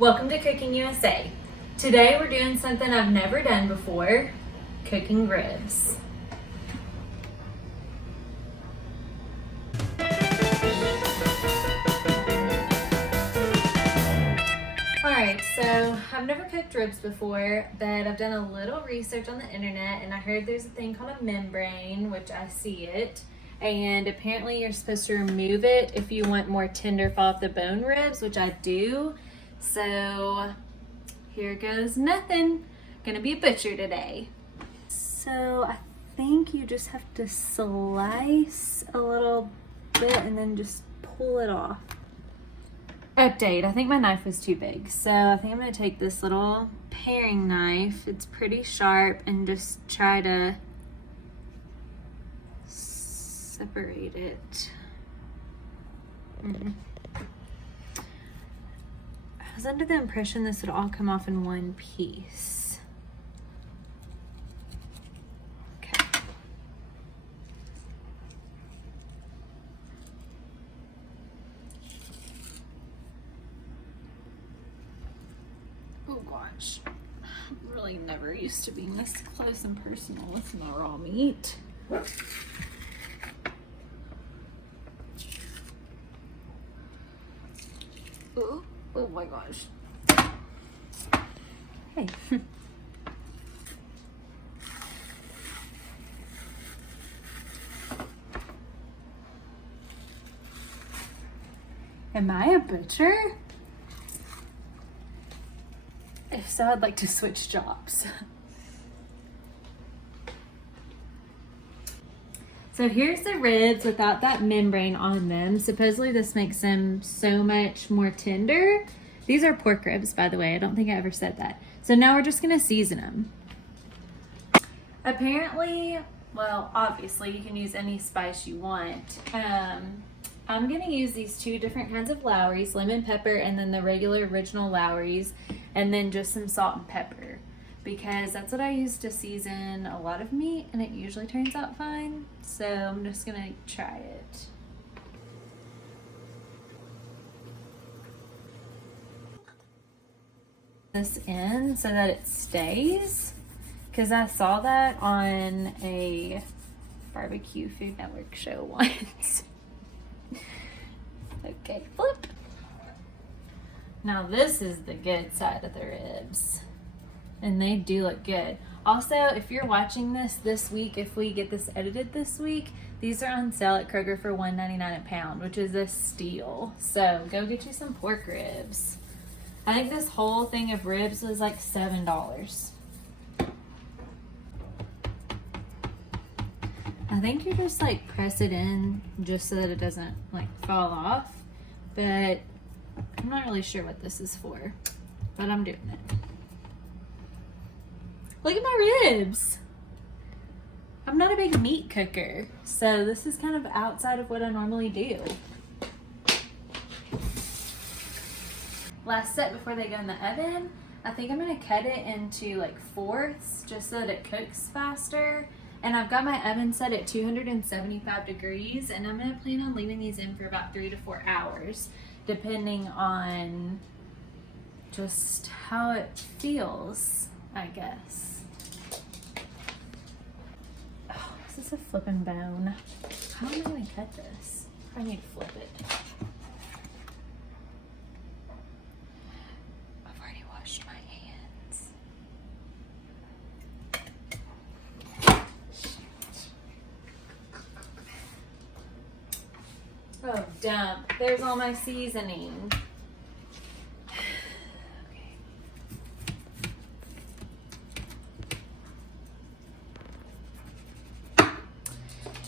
Welcome to Cooking USA. Today we're doing something I've never done before, cooking ribs. Alright, so I've never cooked ribs before, but I've done a little research on the internet and I heard there's a thing called a membrane, which I see it. And apparently you're supposed to remove it if you want more tender fall off the bone ribs, which I do. So here goes nothing. Gonna be a butcher today. So I think you just have to slice a little bit and then just pull it off. Update, I think my knife was too big. So I think I'm gonna take this little paring knife. It's pretty sharp and just try to separate it. I was under the impression this would all come off in one piece. Okay. Oh gosh, I'm really never used to being this close and personal with my raw meat. Oh my gosh. Hey. Am I a butcher? If so, I'd like to switch jobs. So here's the ribs without that membrane on them. Supposedly this makes them so much more tender. These are pork ribs, by the way. I don't think I ever said that. So now we're just gonna season them. Apparently, well, obviously you can use any spice you want. I'm gonna use these two different kinds of Lowry's, lemon pepper and then the regular original Lowry's, and then just some salt and pepper, because that's what I use to season a lot of meat and it usually turns out fine. So I'm just gonna try it. This in so that it stays, because I saw that on a barbecue Food Network show once. Okay, flip. Now this is the good side of the ribs. And they do look good. Also, if you're watching this week, if we get this edited this week, these are on sale at Kroger for $1.99 a pound, which is a steal. So go get you some pork ribs. I think this whole thing of ribs was like $7. I think you just like press it in just so that it doesn't like fall off, but I'm not really sure what this is for, but I'm doing it. Look at my ribs. I'm not a big meat cooker, so this is kind of outside of what I normally do. Last step before they go in the oven, I think I'm gonna cut it into like fourths just so that it cooks faster. And I've got my oven set at 275 degrees and I'm gonna plan on leaving these in for about 3 to 4 hours, depending on just how it feels, I guess. Oh, this is a flipping bone. How am I gonna cut this? I need to flip it. I've already washed my hands. Oh, dump. There's all my seasoning.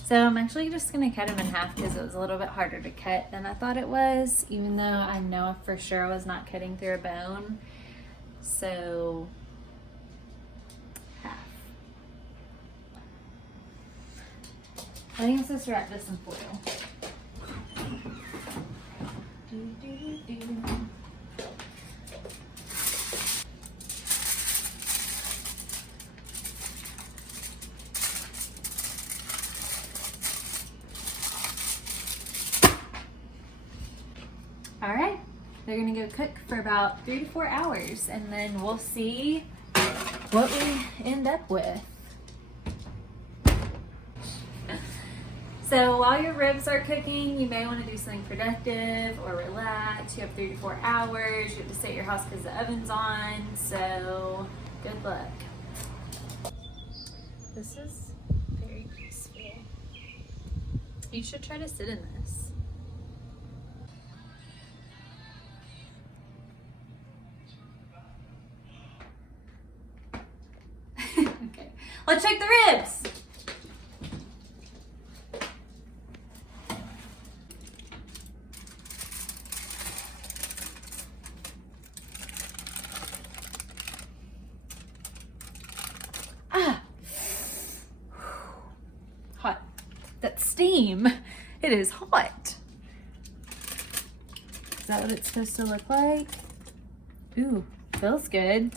So I'm actually just gonna cut them in half because it was a little bit harder to cut than I thought it was, even though I know for sure I was not cutting through a bone. So half. I think I'm supposed to wrap this in foil. they're gonna go cook for about 3 to 4 hours, and then we'll see what we end up with. So while your ribs are cooking, you may want to do something productive or relax. You have 3 to 4 hours. You have to stay at your house because the oven's on. So good luck. This is very peaceful. You should try to sit in this. Okay, let's check the ribs. Hot. That's steam. It is hot. Is that what it's supposed to look like? Ooh, feels good.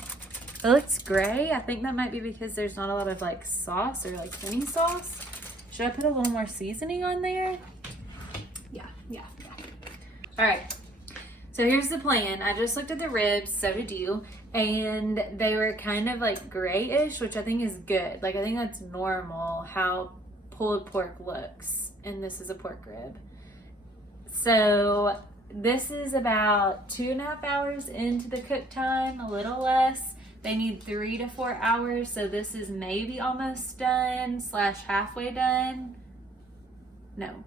It looks gray. I think that might be because there's not a lot of like sauce or like any sauce. Should I put a little more seasoning on there? Yeah. All right. So here's the plan. I just looked at the ribs, so did you, and they were kind of like grayish, which I think is good. Like I think that's normal how pulled pork looks, and this is a pork rib. So this is about 2.5 hours into the cook time, a little less. They need 3 to 4 hours, so this is maybe almost done / halfway done. No.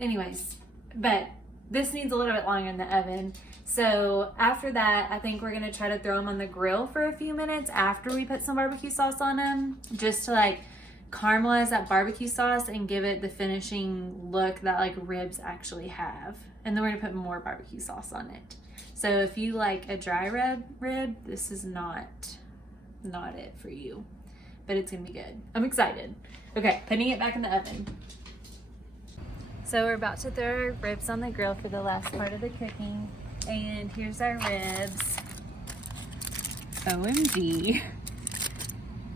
Anyways, but this needs a little bit longer in the oven. So after that, I think we're gonna try to throw them on the grill for a few minutes after we put some barbecue sauce on them, just to like caramelize that barbecue sauce and give it the finishing look that like ribs actually have. And then we're gonna put more barbecue sauce on it. So if you like a dry rib, this is not it for you, but it's gonna be good. I'm excited. Okay, putting it back in the oven. So we're about to throw our ribs on the grill for the last part of the cooking. And here's our ribs. OMG.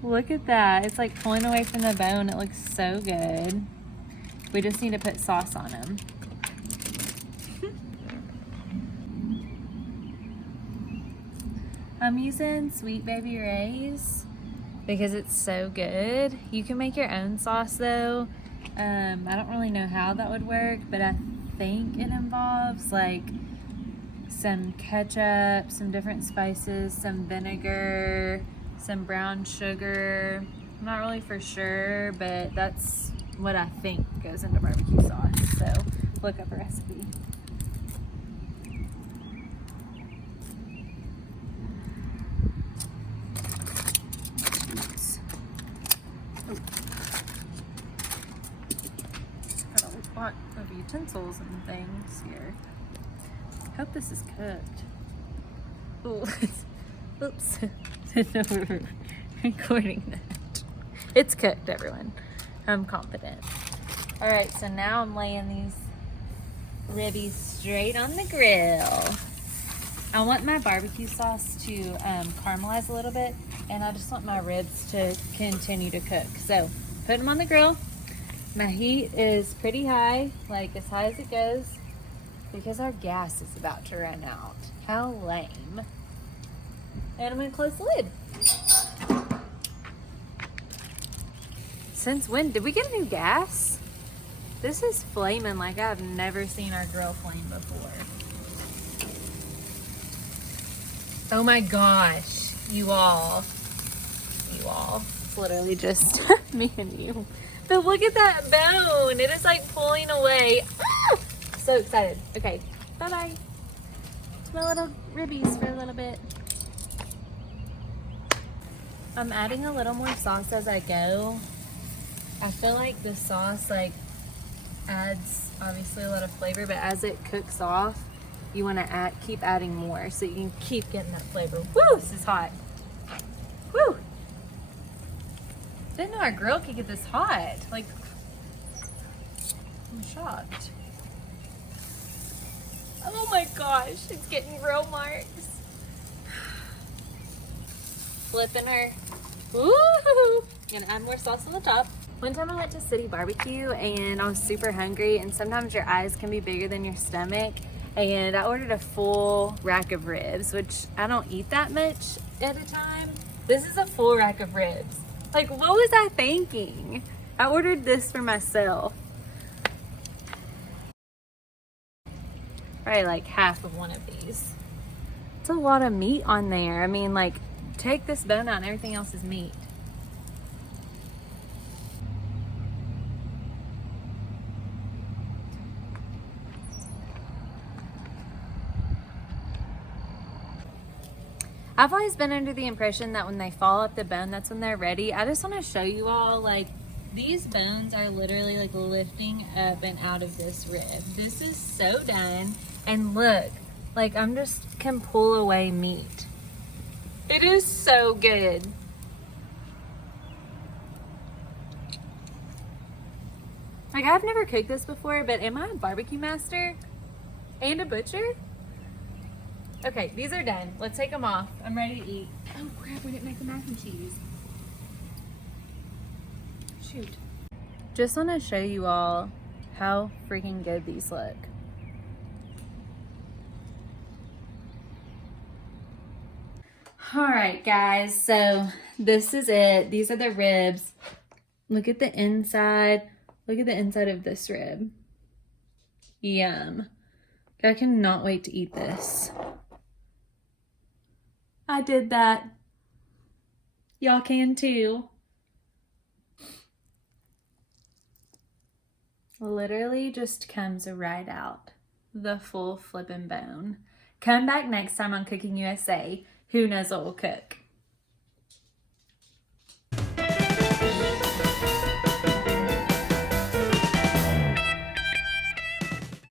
Look at that. It's like pulling away from the bone. It looks so good. We just need to put sauce on them. I'm using Sweet Baby Ray's because it's so good. You can make your own sauce though. I don't really know how that would work, but I think it involves like some ketchup, some different spices, some vinegar, some brown sugar. I'm not really for sure, but that's what I think goes into barbecue sauce. So look up a recipe. Of utensils and things here. Hope this is cooked. Ooh. Oops. No, we're recording that. It's cooked, everyone. I'm confident. All right, so now I'm laying these ribbies straight on the grill. I want my barbecue sauce to caramelize a little bit, and I just want my ribs to continue to cook. So put them on the grill. My heat is pretty high, like as high as it goes, because our gas is about to run out. How lame. And I'm gonna close the lid. Since when? Did we get a new gas? This is flaming like I've never seen our grill flame before. Oh my gosh, you all. It's literally just me and you. But look at that bone. It is like pulling away. Ah! So excited. Okay, bye-bye. It's my little ribbies for a little bit. I'm adding a little more sauce as I go. I feel like the sauce like adds obviously a lot of flavor, but as it cooks off, you want to keep adding more so you can keep getting that flavor. Woo, this is hot. Woo. Didn't know our grill could get this hot. Like, I'm shocked. Oh my gosh, it's getting grill marks. Flipping her. Woo! Gonna add more sauce on the top. One time I went to City Barbecue and I was super hungry, and sometimes your eyes can be bigger than your stomach. And I ordered a full rack of ribs, which I don't eat that much at a time. This is a full rack of ribs. Like, what was I thinking? I ordered this for myself. Probably like half of one of these. It's a lot of meat on there. I mean, like, take this bone out and everything else is meat. I've always been under the impression that when they fall off the bone, that's when they're ready. I just want to show you all, like, these bones are literally like lifting up and out of this rib. This is so done. And look, like, I'm just can pull away meat. It is so good. Like, I've never cooked this before, but am I a barbecue master and a butcher? Okay, these are done. Let's take them off. I'm ready to eat. Oh crap, we didn't make the mac and cheese. Shoot. Just want to show you all how freaking good these look. All right, guys, so this is it. These are the ribs. Look at the inside. Look at the inside of this rib. Yum. I cannot wait to eat this. I did that. Y'all can too. Literally just comes right out. The full flippin' bone. Come back next time on Cooking USA. Who knows what we'll cook?